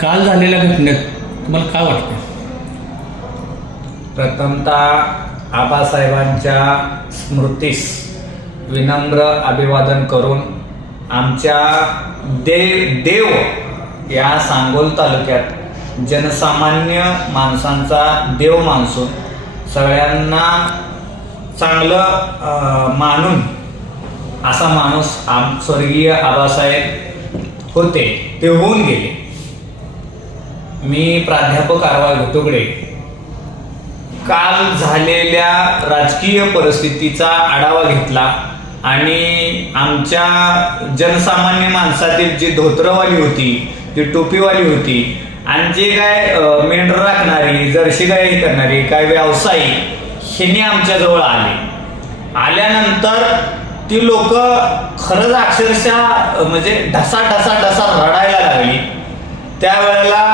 काल झालेल्या घटनेत तुम्हाला काय वाटतं प्रथमतः आबासाहेबांच्या स्मृतीस विनम्र अभिवादन करून आमच्या देव देव या सांगोल तालुक्यात जनसामान्य माणसांचा देव मानसून सगळ्यांना चांगलं मानून असा माणूस आम स्वर्गीय आबासाहेब होते ते होऊन गेले. मी प्राध्यापक आरवा घोटुगडे काल झालेल्या राजकीय परिस्थितीचा आढावा घेतला आणि आमच्या जनसामान्य माणसातील जी धोत्रवाली होती जी टोपीवाली होती आणि जे काय मेंढर राखणारी जर्शी गाय करणारी काय व्यावसायिक ह्यांनी आमच्याजवळ आले. आल्यानंतर ती लोक खरंच अक्षरशः म्हणजे ढसा ढसा ढसा रडायला लागली. त्यावेळेला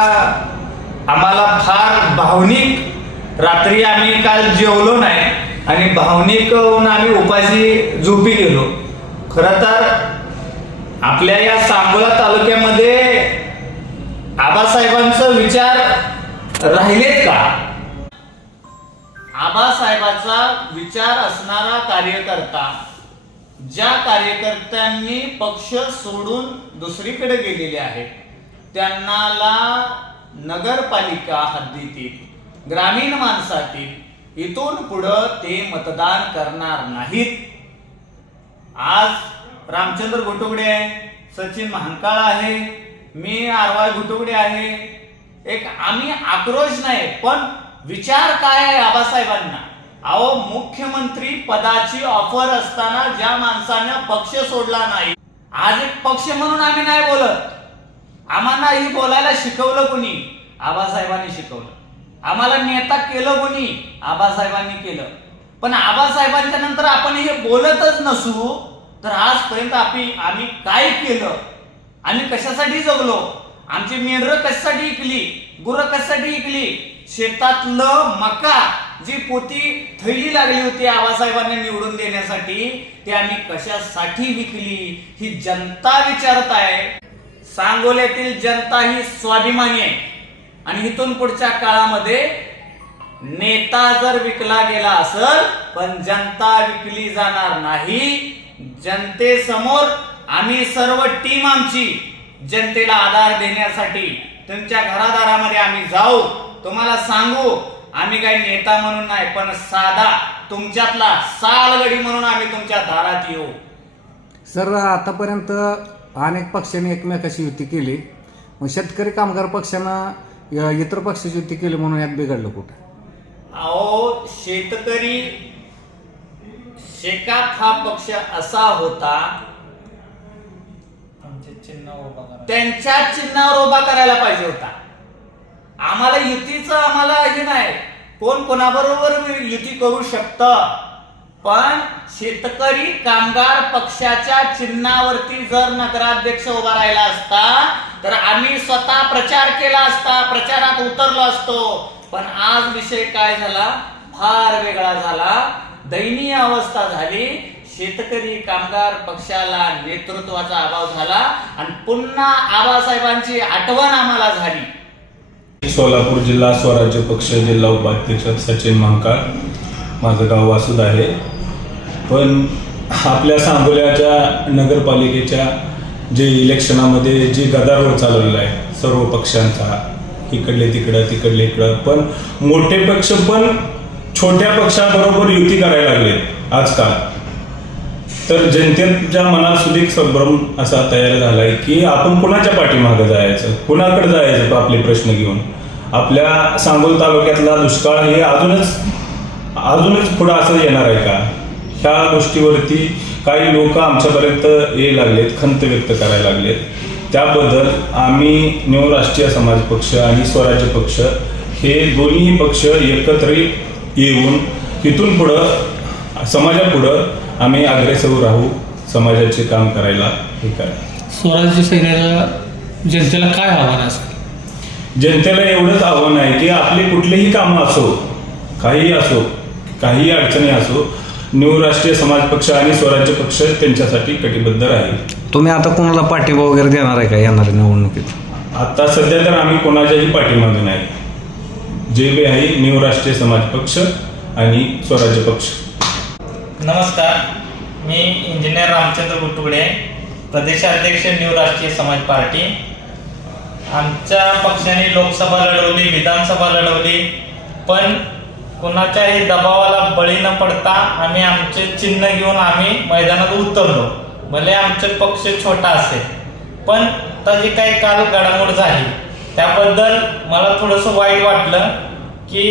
आम्हाला फार भावनिक रात्री आम्ही काल जेवलो नाही आणि भावनिक होऊन आम्ही उपाशी झोपी गेलो. खरं तर आपल्या या सांगोला तालुक्यामध्ये आबासाहेबांचा विचार राहिलेत का? आबासाहेबाचा विचार असणारा कार्यकर्ता ज्या कार्यकर्त्यांनी पक्ष सोडून दुसरीकडे गेलेले आहेत त्यांनाला नगरपालिका हद्दीतील ग्रामीण माणसातील इथून पुढं ते मतदान करणार नाहीत. आज रामचंद्र घोटुगडे आहे सचिन महांकाळ आहे मी आरवाय घोटुगडे आहे. एक आम्ही आक्रोश नाही पण विचार काय आहे आबासाहेबांना? अहो मुख्यमंत्री पदाची ऑफर असताना ज्या माणसानं पक्ष सोडला नाही आज एक पक्ष म्हणून आम्ही नाही बोलत. आम्हाला ही बोलायला शिकवलं कोणी? आबासाहेबांनी शिकवलं. आम्हाला नेता केलं कोणी? आबासाहेबांनी केलं. पण आबासाहेबांच्या नंतर आपण हे बोलतच नसू तर आजपर्यंत आम्ही आम्ही काय केलं? आम्ही कशासाठी जगलो? आमची मेंढरं कशासाठी इकली? गुरं कशासाठी इकली? शेतातलं मका जी पोती थैली लागली होती आबासाहेबांना निवडून देण्यासाठी ते आम्ही कशासाठी विकली? ही जनता विचारत आहे. सांगोल्यातील जनता ही स्वाभिमानी आहे. आणि इथून पुढच्या काळामध्ये नेता जर विकला गेला असल पण जनता विकली जाणार नाही. जनतेसमोर आम्ही सर्व टीम आमची जनतेला आधार देण्यासाठी तुमच्या घरादारामध्ये आम्ही जाऊ. तुम्हाला सांगू आम्ही काही नेता म्हणून नाही पण साधा तुमच्यातला सालगडी म्हणून आम्ही तुमच्या दारात येऊ. सर आतापर्यंत अनेक पक्षांनी एकमेकाशी युती केली. मग शेतकरी कामगार पक्षानं इतर पक्षाची युती केली म्हणून यात बिघडलं कुठं? अहो शेतकरी शेकात हा पक्ष असा होता त्यांच्या चिन्हावर उभा करायला पाहिजे होता. आम्हाला युतीचं आम्हाला हे नाही. कोण कोणाबरोबर युती करू शकत? पण शेतकरी कामगार पक्षाच्या चिन्हावरती जर नगराध्यक्ष उभा राहिला असता तर आम्ही स्वतः प्रचार केला असता प्रचारात उतरलो असतो. पण आज विषय काय झाला? फार वेगळा झाला. दयनीय अवस्था झाली. शेतकरी कामगार पक्षाला नेतृत्वाचा अभाव झाला आणि पुन्हा आबासाहेबांची आठवण आम्हाला झाली. सोलापूर जिल्हा स्वराज्य पक्ष जिल्हा उपाध्यक्ष सचिन महाकाळ माझं गाव वासुद आहे. पण आपल्या सांगोल्याच्या नगरपालिकेच्या जे इलेक्शनामध्ये जी गदारोळ चालवलेला आहे सर्व पक्षांचा इकडले तिकडं तिकडले इकडं पण मोठे पक्ष पण छोट्या पक्षाबरोबर युती करायला लागले आजकाल. तर जनतेच्या मनात सुद्धा संभ्रम असा तयार झालाय की आपण कुणाच्या पाठीमागं जायचं? कुणाकडे जायचं आपले प्रश्न घेऊन? आपल्या सांगोल तालुक्यातला दुष्काळ हे अजूनच अजूनच पुढं असं येणार आहे का? ह्या गोष्टीवरती काही लोक आमच्यापर्यंत ये लागलेत खंत व्यक्त करायला लागलेत. त्याबद्दल आम्ही न्यू राष्ट्रीय समाज पक्ष आणि स्वराज्य पक्ष हे दोन्ही पक्ष एकत्रित येऊन इथून पुढं समाजापुढं आम्ही अग्रेसर राहू समाजाचे काम करायला हे करा. स्वराज्य सैन्याला जनतेला काय आव्हान असेल? जनतेला एवढंच आव्हान आहे की आपली कुठलीही कामं असो काहीही असो काही अडचणी असो न्यू राष्ट्रीय समाज पक्ष आणि स्वराज्य पक्ष त्यांच्यासाठी कटिबद्ध राहील. तुम्ही आता कोणाला पाठिंबा वगैरे देणार आहे का येणाऱ्या निवडणुकीत? आता सध्या तर आम्ही कोणाच्याही पाठीमागे नाही. जे बी आहे न्यू राष्ट्रीय समाज पक्ष आणि स्वराज्य पक्ष. नमस्कार. मी इंजिनियर रामचंद्र गुटुगडे प्रदेशाध्यक्ष न्यू राष्ट्रीय समाज पार्टी. आमच्या पक्षाने लोकसभा लढवली विधानसभा लढवली पण कुणाच्याही दबावाला बळी न पडता आम्ही आमचे चिन्ह घेऊन आम्ही मैदानात उतरलो. भले आमचे पक्ष छोटा असेल पण आता जी काही काल घडामोड झाली. त्याबद्दल मला थोडंसं वाईट वाटलं की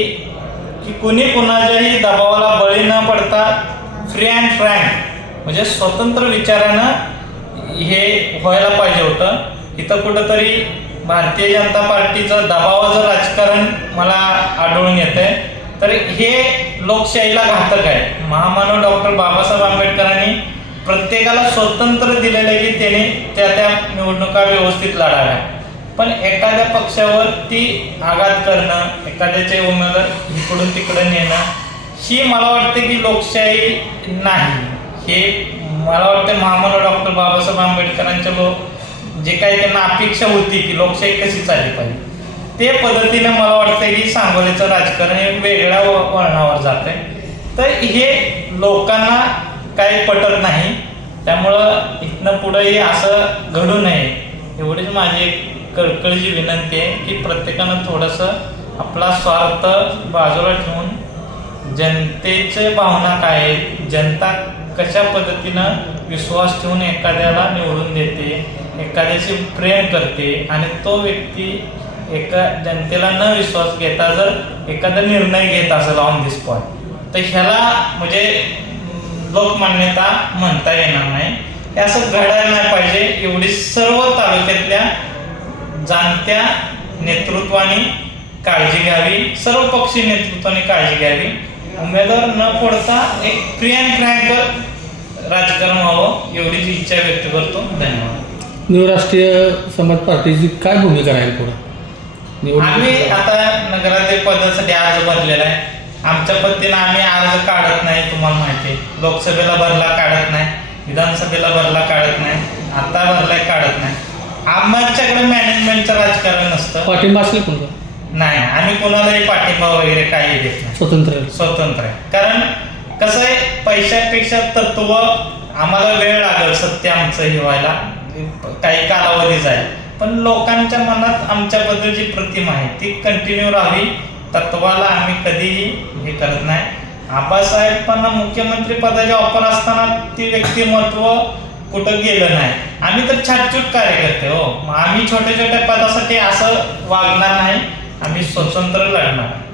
की कुणी कुणाच्याही दबावाला बळी न पडता फ्री अँड फ्रँक म्हणजे स्वतंत्र विचारानं हे व्हायला पाहिजे होतं. इथं कुठंतरी भारतीय जनता पार्टीचं दबावाचं राजकारण मला आढळून येतंय. तर हे लोकशाहीला घातक आहे. महामानव डॉक्टर बाबासाहेब आंबेडकरांनी प्रत्येकाला स्वतंत्र दिलेलं आहे की त्याने त्या त्या निवडणुका व्यवस्थित लढाव्या. पण एखाद्या पक्षावर ती आघात करणं एखाद्याचे उमेदवार इकडून तिकडे नेणं ही मला वाटते की लोकशाही नाही. हे मला वाटतं महामानव डॉक्टर बाबासाहेब आंबेडकरांच्या लोक जे काही त्यांना अपेक्षा होती की लोकशाही कशी चालली पाहिजे. ते पद्धतीने मला वाटतं की सांगोलीचं राजकारण हे वेगळ्या वळणावर जात आहे तर हे लोकांना काही पटत नाही. त्यामुळं इथनं पुढंही असं घडू नये. एवढीच माझी एक कळकळीची विनंती आहे की प्रत्येकानं थोडंसं आपला स्वार्थ बाजूला ठेवून जनतेचे भावना काय आहेत जनता कशा पद्धतीनं विश्वास ठेवून एखाद्याला निवडून देते एखाद्याशी प्रेम करते आणि तो व्यक्ती एका जनतेला न विश्वास घेता जर एखादा निर्णय घेत असेल ऑन दी स्पॉट तर ह्याला म्हणजे लोकमान्यता म्हणता येणार नाही. हे असं घडायला नाही पाहिजे. एवढी सर्व तालुक्यातल्या जाणत्या नेतृत्वाने काळजी घ्यावी सर्व पक्षी नेतृत्वाने काळजी घ्यावी. उमेदवार न फोडता एक फ्री अँड फ्रँक राजकारण व्हावं एवढीच इच्छा व्यक्त करतो. धन्यवाद. न्यू राष्ट्रीय समाज पार्टीची काय भूमिका राहील पुढे? आम्ही आता नगराध्यक्ष पदासाठी अर्ज भरलेला आहे. आमच्या पद्धतीनं आम्ही अर्ज काढत नाही तुम्हाला माहिती आहे. लोकसभेला भरला काढत नाही विधानसभेला भरला काढत नाही आता भरलाय काढत नाही. आमच्याकडे मॅनेजमेंटचं राजकारण नसतं. पाठिंबा असेल कोणता? नाही आम्ही कोणालाही पाठिंबा वगैरे काही देत नाही. स्वतंत्र. स्वतंत्र आहे. कारण कसं आहे पैशापेक्षा तत्व आम्हाला वेळ लागेल सत्य आमचं हे व्हायला. काही कालावधी जाईल. पण लोकांच्या मनात आमच्याबद्दल जी प्रतिमा आहे ती कंटिन्यू राहावी. तत्वाला आम्ही कधीही हे करत नाही. आबासाहेबांना मुख्यमंत्री पदाचे ऑफर असताना ती व्यक्तिमत्व कुठं गेलं नाही. आम्ही तर छाटछूट कार्यकर्ते हो. आम्ही छोट्या छोट्या पदासाठी असं वागणार नाही. आम्ही स्वतंत्र लढणार.